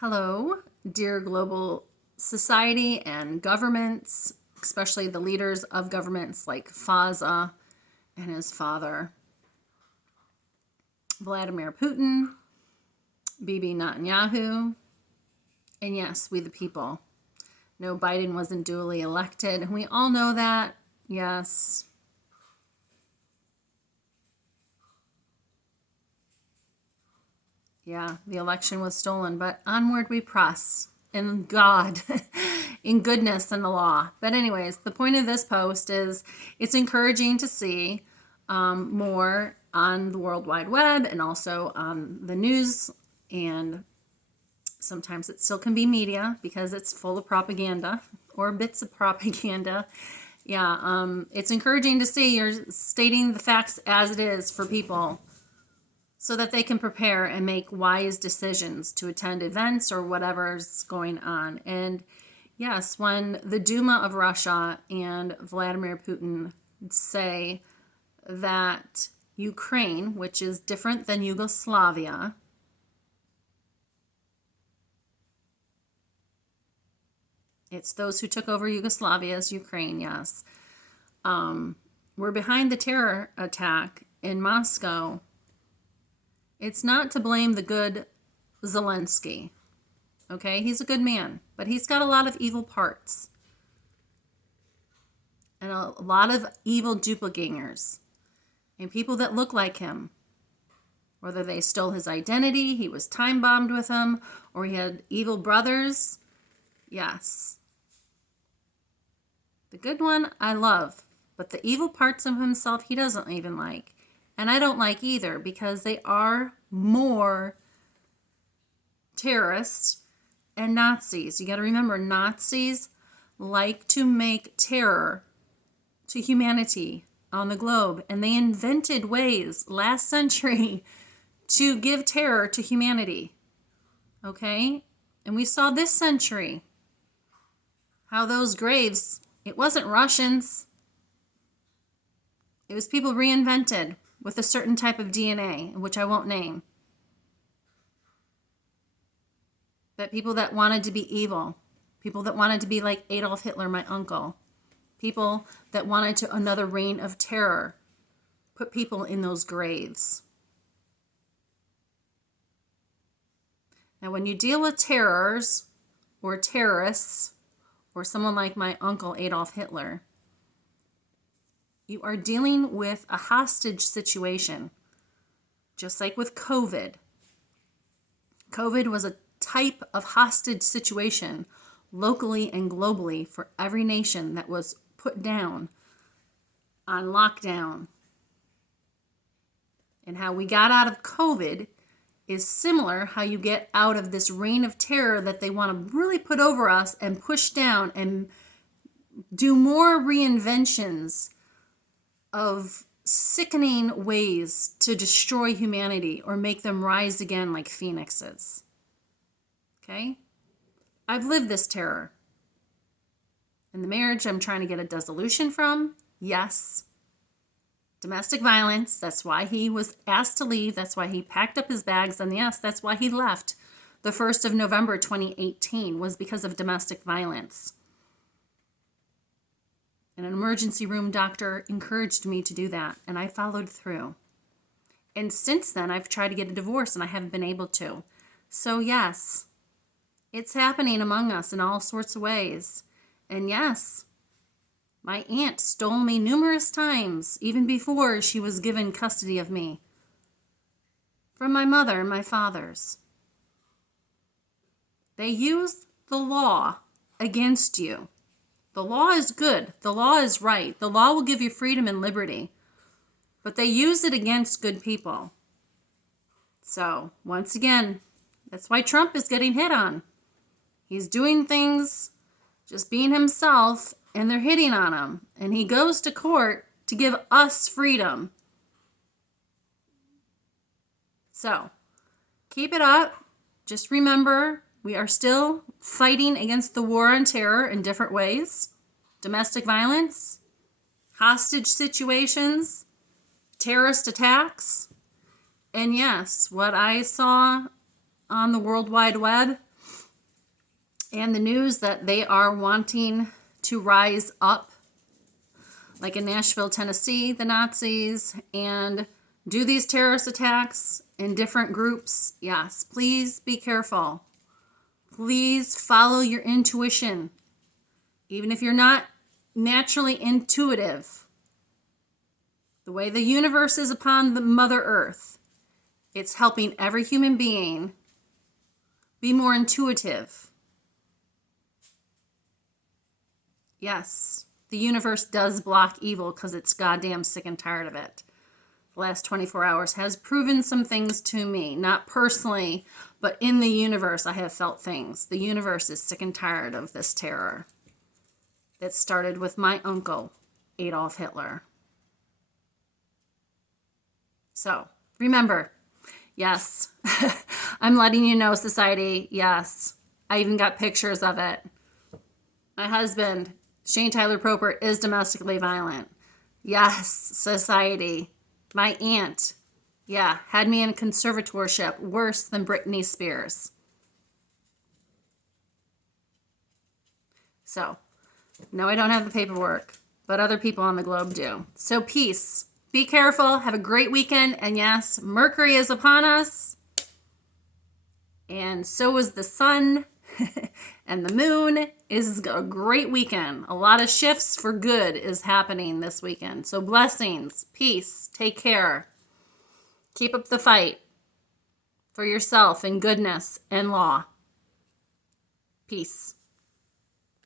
Hello, dear global society and governments, especially the leaders of governments like Faza and his father, Vladimir Putin, Bibi Netanyahu, and yes, we the people. No, Biden wasn't duly elected, and we all know that. Yes. Yeah, the election was stolen, but onward we press in God, in goodness and the law. But anyways, the point of this post is it's encouraging to see more on the World Wide Web and also on the news. And sometimes it still can be media because it's full of propaganda or bits of propaganda. Yeah, it's encouraging to see you're stating the facts as it is for people, so that they can prepare and make wise decisions to attend events or whatever's going on. And yes, when the Duma of Russia and Vladimir Putin say that Ukraine, which is different than Yugoslavia, it's those who took over Yugoslavia as Ukraine, yes, we're behind the terror attack in Moscow. It's not to blame the good Zelensky. Okay, he's a good man, but he's got a lot of evil parts and a lot of evil duplicators and people that look like him. Whether they stole his identity, he was time bombed with him, or he had evil brothers. Yes. The good one I love, but the evil parts of himself he doesn't even like. And I don't like either, because they are more terrorists and Nazis. You got to remember, Nazis like to make terror to humanity on the globe. And they invented ways last century to give terror to humanity. Okay? And we saw this century how those graves, it wasn't Russians. It was people reinvented with a certain type of DNA, which I won't name. But people that wanted to be evil, people that wanted to be like Adolf Hitler, my uncle, people that wanted to another reign of terror, put people in those graves. Now, when you deal with terrors or terrorists or someone like my uncle Adolf Hitler, you are dealing with a hostage situation, just like with COVID. COVID was a type of hostage situation locally and globally for every nation that was put down on lockdown. And how we got out of COVID is similar how you get out of this reign of terror that they want to really put over us and push down and do more reinventions of sickening ways to destroy humanity or make them rise again like phoenixes. Okay? I've lived this terror. In the marriage I'm trying to get a dissolution from, yes. Domestic violence, that's why he was asked to leave. That's why he packed up his bags. And yes, that's why he left the 1st of November 2018, was because of domestic violence. And an emergency room doctor encouraged me to do that, and I followed through. And since then, I've tried to get a divorce, and I haven't been able to. So yes, it's happening among us in all sorts of ways. And yes, my aunt stole me numerous times, even before she was given custody of me, from my mother and my fathers. They use the law against you. The law is good. The law is right. The law will give you freedom and liberty. But they use it against good people. So, once again, that's why Trump is getting hit on. He's doing things, just being himself, and they're hitting on him. And he goes to court to give us freedom. So, keep it up. Just remember, we are still fighting against the war on terror in different ways. Domestic violence, hostage situations, terrorist attacks. And yes, what I saw on the World Wide Web And the news that they are wanting to rise up, like in Nashville, Tennessee, the Nazis, and do these terrorist attacks in different groups. Yes, please be careful. Please follow your intuition. Even if you're not naturally intuitive, the way the universe is upon the Mother Earth, it's helping every human being be more intuitive. Yes, the universe does block evil because it's goddamn sick and tired of it. The last 24 hours has proven some things to me, not personally, but in the universe I have felt things. The universe is sick and tired of this terror that started with my uncle, Adolf Hitler. So, remember, yes, I'm letting you know, society, yes. I even got pictures of it. My husband, Shane Tyler Proper, is domestically violent. Yes, society. My aunt, yeah, had me in conservatorship, worse than Britney Spears. So, no, I don't have the paperwork, but other people on the globe do. So peace. Be careful. Have a great weekend. And yes, Mercury is upon us. And so is the sun. And the moon is a great weekend. A lot of shifts for good is happening this weekend. So blessings, peace, take care. Keep up the fight for yourself in goodness and law. Peace.